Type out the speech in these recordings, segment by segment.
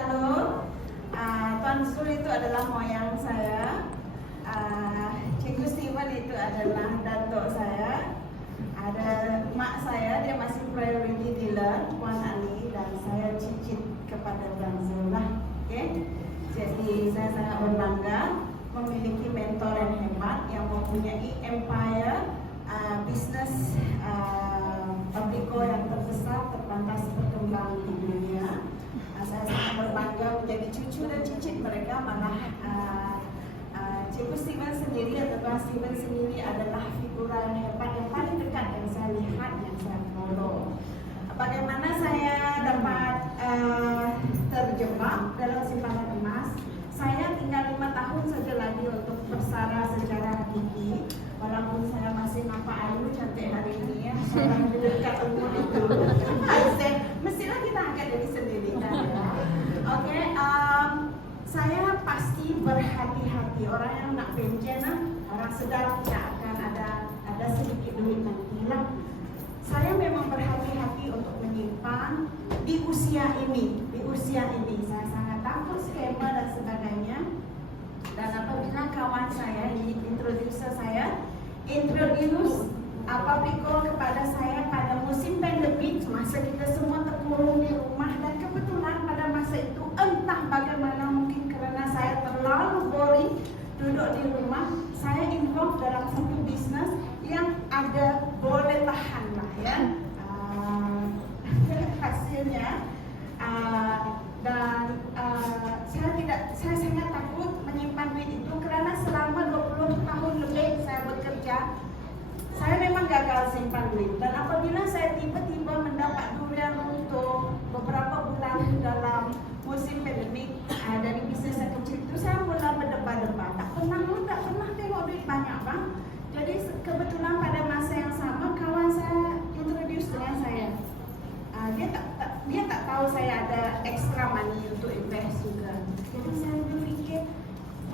selalu. Tuan Zul itu adalah moyang saya. Cikgu Steven itu adalah datuk saya. Ada mak saya, dia masih priority dealer, Puan Ali, dan saya cicit kepada Tuan Zul lah. Okay? Jadi saya sangat berbangga memiliki mentor yang hebat yang mempunyai empire bisnes Publico yang terbesar, terpantas berkembang di dunia. Saya sangat berbangga menjadi cucu dan cicit mereka. Malah Cikgu Steven sendiri atau Tuan Steven sendiri adalah figura yang hebat yang paling dekat yang saya lihat, yang saya follow. Bagaimana saya dapat terjebak dalam simpanan emas? Saya tinggal 5 tahun saja lagi untuk bersara secara hakiki. Walaupun saya masih nampak ayu cantik hari ini ya, saya dekat umur itu. Mestilah kita angkat diri sendiri kan. Oke, saya pasti berhati-hati. Orang yang nak bencana, orang sedar tidak akan ada sedikit duit nantilah. Saya memang berhati-hati untuk menyimpan di usia ini. Saya sangat takut skema dan sebagainya. Dan apabila kawan saya, ini introducer saya, introduce Publico kepada saya pada musim pandemik, masa kita semua terkurung di rumah, dan kebetulan pada masa itu entah bagaimana, mungkin kerana saya terlalu boring duduk di rumah, saya involved dalam satu bisnes yang ada boleh tahan lah ya. Hasilnya dan saya sangat takut menyimpan duit itu kerana selama 20 tahun lebih saya bekerja, saya memang gagal simpan duit. Dan apabila saya tiba-tiba mendapat durian runtuh beberapa bulan dalam musim pandemik, dari bisnes yang kecil itu saya mula berdebar-debar, tak pernah tengok duit banyak bang. Jadi kebetulan pada masa yang sama kawan saya introduce dengan saya. Dia tak tahu saya ada extra money untuk invest juga. Jadi saya berfikir,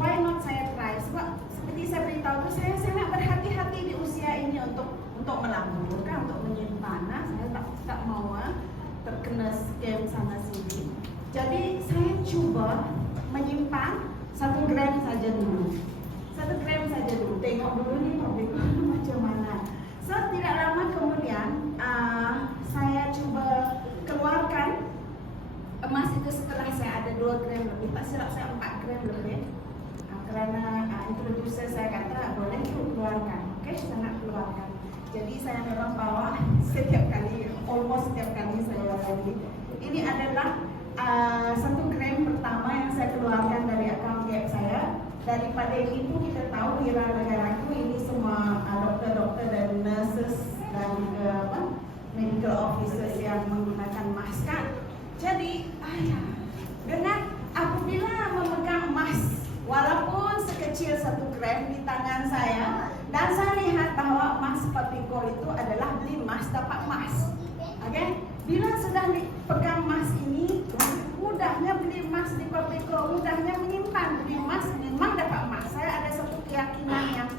why not saya try? Sebab seperti saya beritahu tu, saya sangat berhati-hati di usia ini untuk melaburkan, untuk menyimpan. Saya tak mau terkena scam sana sini. Jadi saya cuba menyimpan 1 gram saja dulu. 1 gram saja dulu. Tengok dulu ni Publico macam mana. So tidak lama kemudian saya cuba keluarkan emas itu setelah saya ada 2 gram lebih. Tak silap saya 4 gram lebih. Kerana introducer saya kata boleh keluarkan. Okey, saya nak keluarkan. Jadi saya memang bawa setiap kali, almost setiap kali saya lagi. Ini adalah 1 gram pertama yang saya keluarkan dari akaun gap saya. Daripada ini pun kita tahu kira negaraku ini semua doktor-doktor dan nurses dan medical officers yang menggunakan masker. Jadi dengan apabila memegang emas walaupun sekecil 1 gram di tangan saya, dan saya lihat bahawa emas Publico itu adalah beli emas dapat emas. Okay? Bila sudah dipegang emas ini, mudahnya beli emas di Publico, mudahnya menyimpan beli emas, memang dapat emas. Saya ada satu keyakinan yang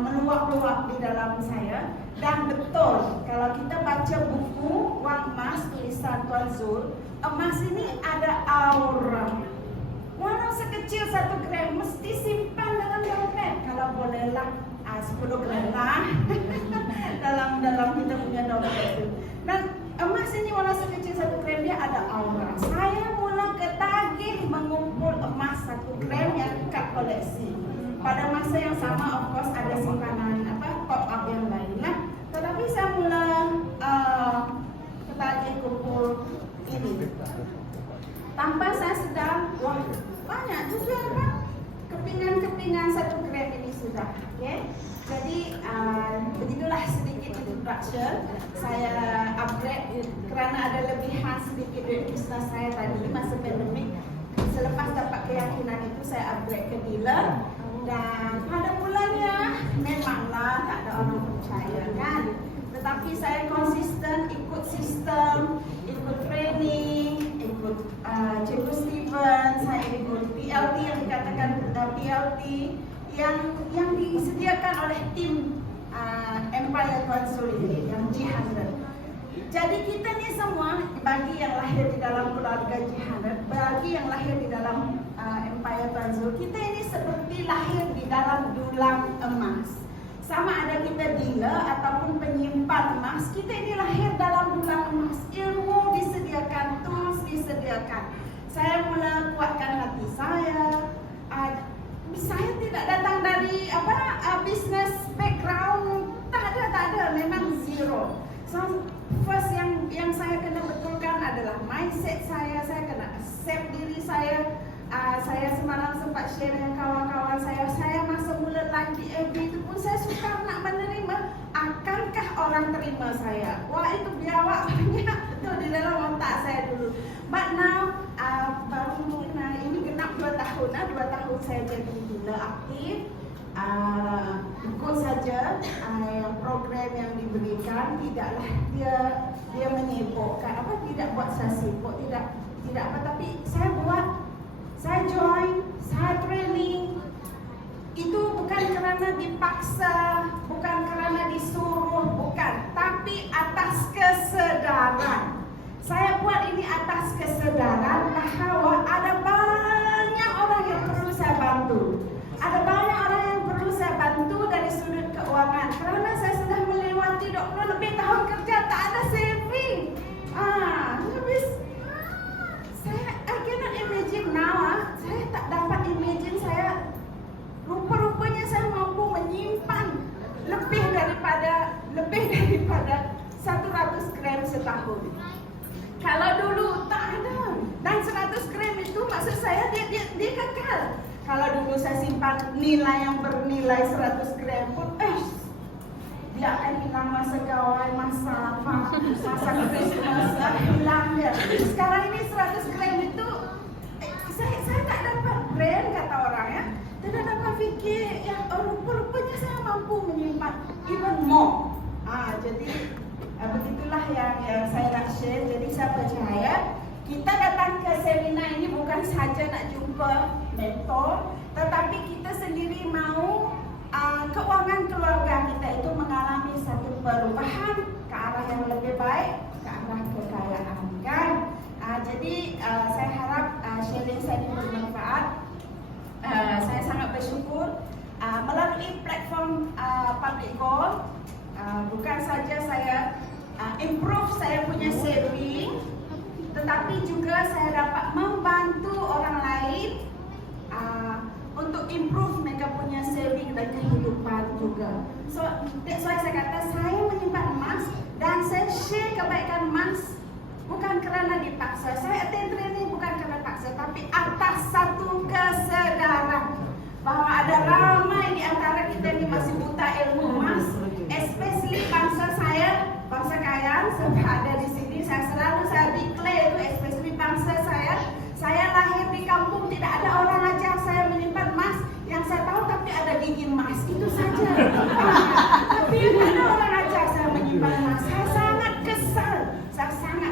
meluap-luap di dalam saya. Dan betul, kalau kita baca buku Wang Emas tulisan Tuan Zul, emas ini ada aura. Walau sekecil 1 gram, mesti simpan dalam dompet. Kalau bolehlah 10 gram lah dalam kita punya dompet itu. Dan emas ini walau sekecil 1 gram, dia ada aura. Saya mula ketagih mengumpul emas 1 gram yang dekat koleksi. Pada masa yang sama, of course, ada simpanan pop up yang lain lah. Tetapi saya mula ketagih kumpul ini. Tanpa saya sedar, wah banyak juga kan kepingan-kepingan 1 gram ini sudah. Okay? Jadi begitulah sedikit introduction. Saya upgrade kerana ada lebihan sedikit dari bisnes saya tadi masa pandemik. Selepas dapat keyakinan itu, saya upgrade ke dealer. Dan pada mulanya memanglah tak ada orang percaya kan. Tetapi saya konsisten ikut sistem, ikut training, ikut Cikgu Steven, saya ikut PLT yang dikatakan PLT yang disediakan oleh tim Empire Tuan Zul ini, yang G100. Jadi kita ni semua, bagi yang lahir di dalam keluarga jihad, bagi yang lahir di dalam Empire Tuan Zul, kita ini seperti lahir di dalam dulang emas. Sama ada kita dealer ataupun penyimpan emas, kita ini lahir dalam dulang emas. Ilmu disediakan, tools disediakan. Saya mula kuatkan hati saya. Saya tidak datang dari business background, tak ada, memang zero. So first yang saya kena betulkan adalah mindset saya kena accept diri saya. Saya semalam sempat share dengan kawan-kawan saya masa mula live di FB itu pun saya suka nak menerima, akankah orang terima saya? Wah, itu biawak banyak betul di dalam otak saya dulu. But now baru ini genap 2 tahun, 2 tahun saya jadi dealer aktif. Ikut saja program yang diberikan, tidaklah dia menyibukkan, tidak buat saya sibuk, tidak tapi saya join, saya training. Itu bukan kerana dipaksa, bukan kerana disuruh, bukan, tapi atas kesedaran. Saya buat ini atas kesedaran bahawa ada banyak orang yang perlu saya bantu. Ada banyak orang yang perlu saya bantu dari sudut keuangan. Kerana saya sudah melewati 20 lebih tahun kerja, tak ada saving. I cannot imagine now. Saya tak dapat imagine saya. Rupa-rupanya saya mampu menyimpan lebih daripada 100 gram setahun. Kalau dulu tak ada. Dan 100 gram itu maksud saya dia kekal. Kalau dulu saya simpan nilai yang bernilai 100 gram pun, dia akan hilang masa gawai, masa Christmas, hilang dia. Sekarang ini 100 gram itu, saya tak dapat brand kata orang ya. Tidak dapat fikir yang rupa-rupanya saya mampu menyimpan even more. Jadi begitulah yang saya nak share. Jadi saya percaya kita datang ke seminar ini bukan saja nak jumpa mentor, tetapi kita sendiri mau keuangan keluarga kita itu mengalami satu perubahan ke arah yang lebih baik, ke arah kekayaan, kan? Jadi saya harap sharing saya ini bermanfaat. Saya sangat bersyukur melalui platform Public Gold, bukan saja saya improve saya punya saving, tetapi juga saya dapat membantu orang lain untuk improve mereka punya saving dan kehidupan juga. So that's why saya kata saya menyimpan emas dan saya share kebaikan emas bukan kerana dipaksa. Saya attend training bukan kerana paksa, tapi atas satu kesedaran bahawa ada ramai di antara kita ni masih buta ilmu emas, especially bangsa saya, bangsa Kayan. Sampai ada di sini saya declare itu, especially bangsa saya lahir di kampung, tidak ada orang ajar saya menyimpan emas. Yang saya tahu tapi ada gigi emas, itu saja. Tapi tidak ada orang ajar saya menyimpan emas. Saya sangat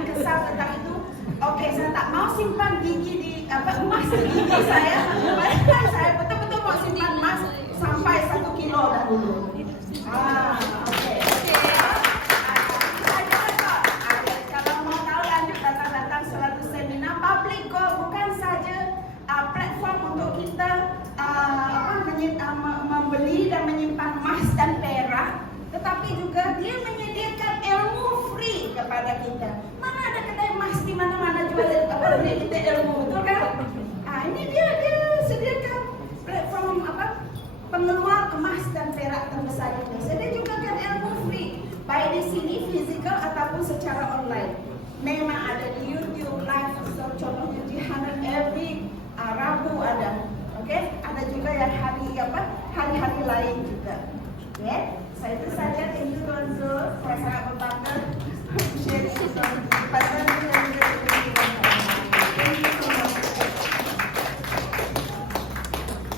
kesal tentang itu. Okey, saya tak mau simpan emas di gigi saya. Bayangkan saya betul-betul mau simpan emas sampai 1 kilo dahulu. Okey. Kalau mau tahu lanjut datang suatu seminar Public Gold bukan saja platform untuk kita membeli dan menyimpan emas dan perak, tetapi juga dia menyediakan ilmu free kepada kita. Mana ada kedai emas di mana-mana jual beli kita ilmu, betul kan? Ini dia sediakan platform pengeluar emas dan perak terbesar itu. Dia juga kan ilmu free, baik di sini fizikal ataupun secara online. Memang ada di YouTube live, so contohnya Jihanan every Rabu ada. Okey, ada juga yang hari-hari lain juga. Saya itu saja, thank you Tuan Zul. Saya sangat